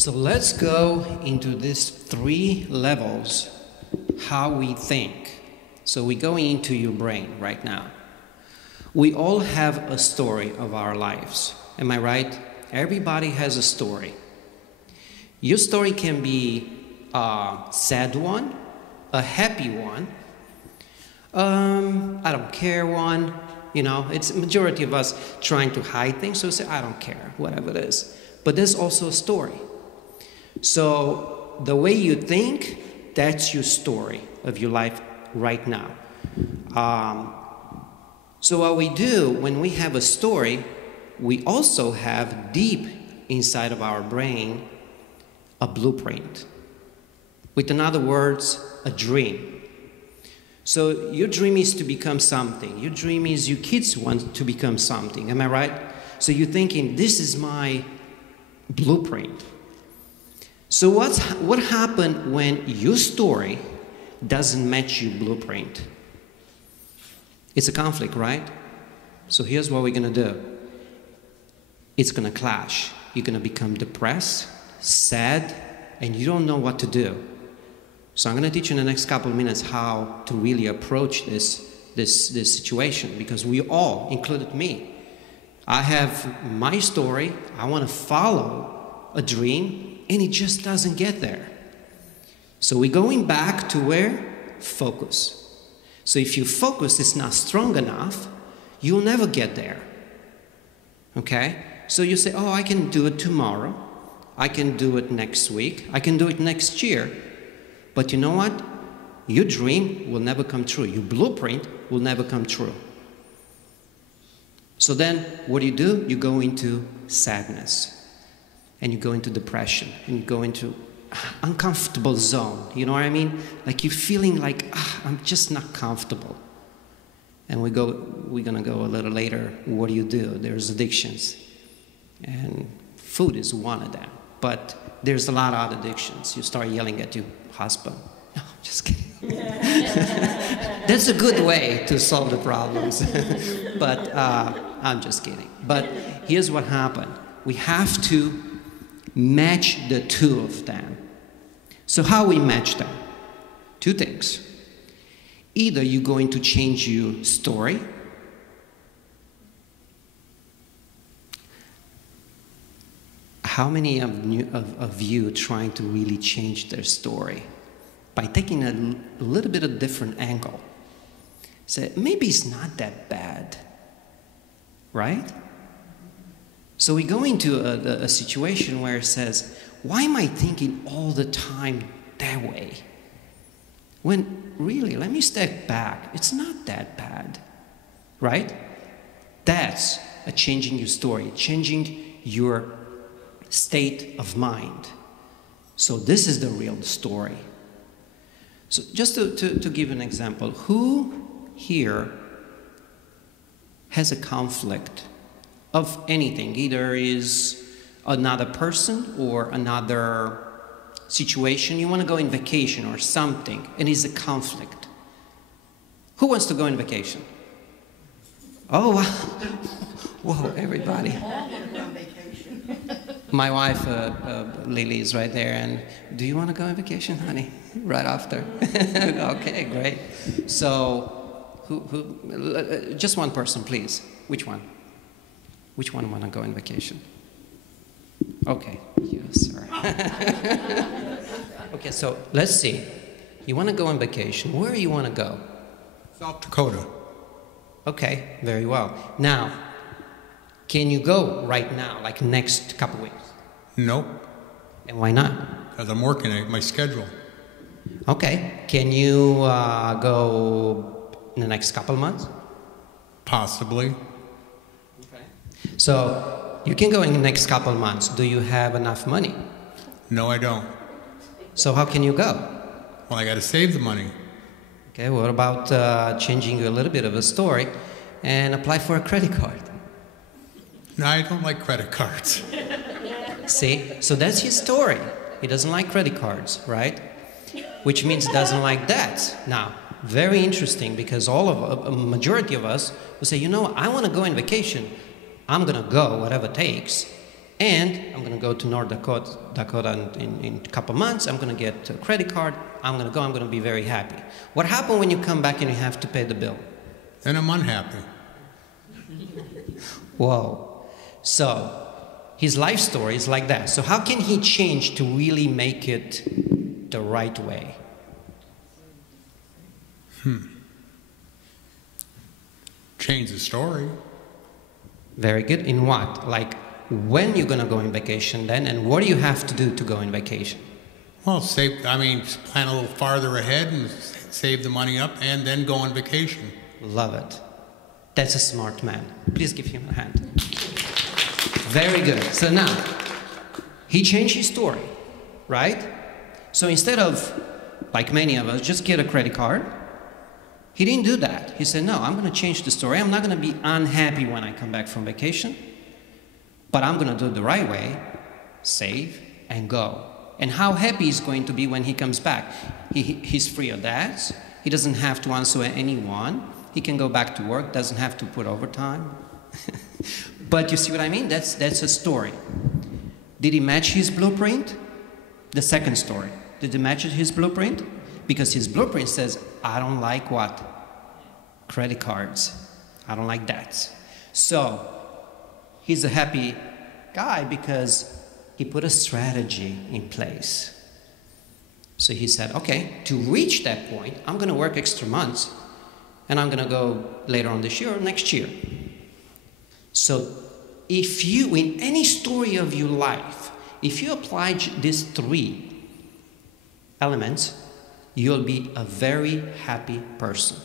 So let's go into these three levels, how we think. So we're going into your brain right now. We all have a story of our lives. Am I right? Everybody has a story. Your story can be a sad one, a happy one, I don't care one. You know, it's majority of us trying to hide things, so we say, I don't care, whatever it is. But there's also a story. So the way you think, that's your story of your life right now. So what we do when we have a story, we also have deep inside of our brain a blueprint. With other words, a dream. So your dream is to become something. Your dream is your kids want to become something. Am I right? So you're thinking, this is my blueprint. So what happened when your story doesn't match your blueprint? It's a conflict, right? So here's what we're going to do. It's going to clash. You're going to become depressed, sad, and you don't know what to do. So I'm going to teach you in the next couple of minutes how to really approach this situation, because we all, included me, I have my story, I want to follow a dream, and it just doesn't get there. So we're going back to where? Focus. So if your focus is not strong enough, you'll never get there. Okay? So you say, oh, I can do it tomorrow, I can do it next week, I can do it next year. But you know what? Your dream will never come true. Your blueprint will never come true. So then, what do? You go into sadness. And you go into depression. And you go into uncomfortable zone. You know what I mean? Like you're feeling like, I'm just not comfortable. And we're going to go a little later. What do? There's addictions. And food is one of them. But there's a lot of other addictions. You start yelling at your husband. No, I'm just kidding. That's a good way to solve the problems. But I'm just kidding. But here's what happened. We have to match the two of them. So how we match them? Two things. Either you're going to change your story. How many of you trying to really change their story? By taking a little bit of different angle. Say, maybe it's not that bad. Right? So we go into a situation where it says, why am I thinking all the time that way? When really, let me step back. It's not that bad. Right? That's a changing your story, changing your state of mind. So this is the real story. So just to give an example, who here has a conflict of anything? Either is another person or another situation. You want to go on vacation or something, and it's a conflict. Who wants to go on vacation? Oh, wow. Whoa, everybody. My wife, Lily, is right there, and do you want to go on vacation, honey? Right after. Okay, great. So, just one person, please. Which one? Which one want to go on vacation? Okay, you, sir. Okay, so let's see. You want to go on vacation. Where do you want to go? South Dakota. Okay, very well. Now, can you go right now, like next couple weeks? Nope. And why not? Because I'm working at my schedule. Okay. Can you go in the next couple months? Possibly. Okay. So you can go in the next couple months. Do you have enough money? No, I don't. So how can you go? Well, I got to save the money. Okay, what about changing a little bit of a story and apply for a credit card? No, I don't like credit cards. See? So that's his story. He doesn't like credit cards, right? Which means he doesn't like that. Now, very interesting, because a majority of us will say, you know, I want to go on vacation. I'm going to go, whatever it takes. And I'm going to go to North Dakota in a couple months. I'm going to get a credit card. I'm going to be very happy. What happens when you come back and you have to pay the bill? Then I'm unhappy. Whoa. So his life story is like that. So how can he change to really make it the right way? Change the story. Very good. In what? Like when you're going to go on vacation then, and what do you have to do to go on vacation? Well, plan a little farther ahead and save the money up and then go on vacation. Love it. That's a smart man. Please give him a hand. Very good. So now, he changed his story, right? So instead of, like many of us, just get a credit card, he didn't do that. He said, no, I'm going to change the story. I'm not going to be unhappy when I come back from vacation, but I'm going to do it the right way, save and go. And how happy he's going to be when he comes back. He's free of debts. He doesn't have to answer anyone. He can go back to work, doesn't have to put overtime. But you see what I mean? That's a story. Did he match his blueprint? The second story. Did he match his blueprint? Because his blueprint says, I don't like what? Credit cards. I don't like debts. So he's a happy guy because he put a strategy in place. So he said, okay, to reach that point, I'm going to work extra months, and I'm going to go later on this year or next year. So if you, in any story of your life, if you apply these three elements, you'll be a very happy person.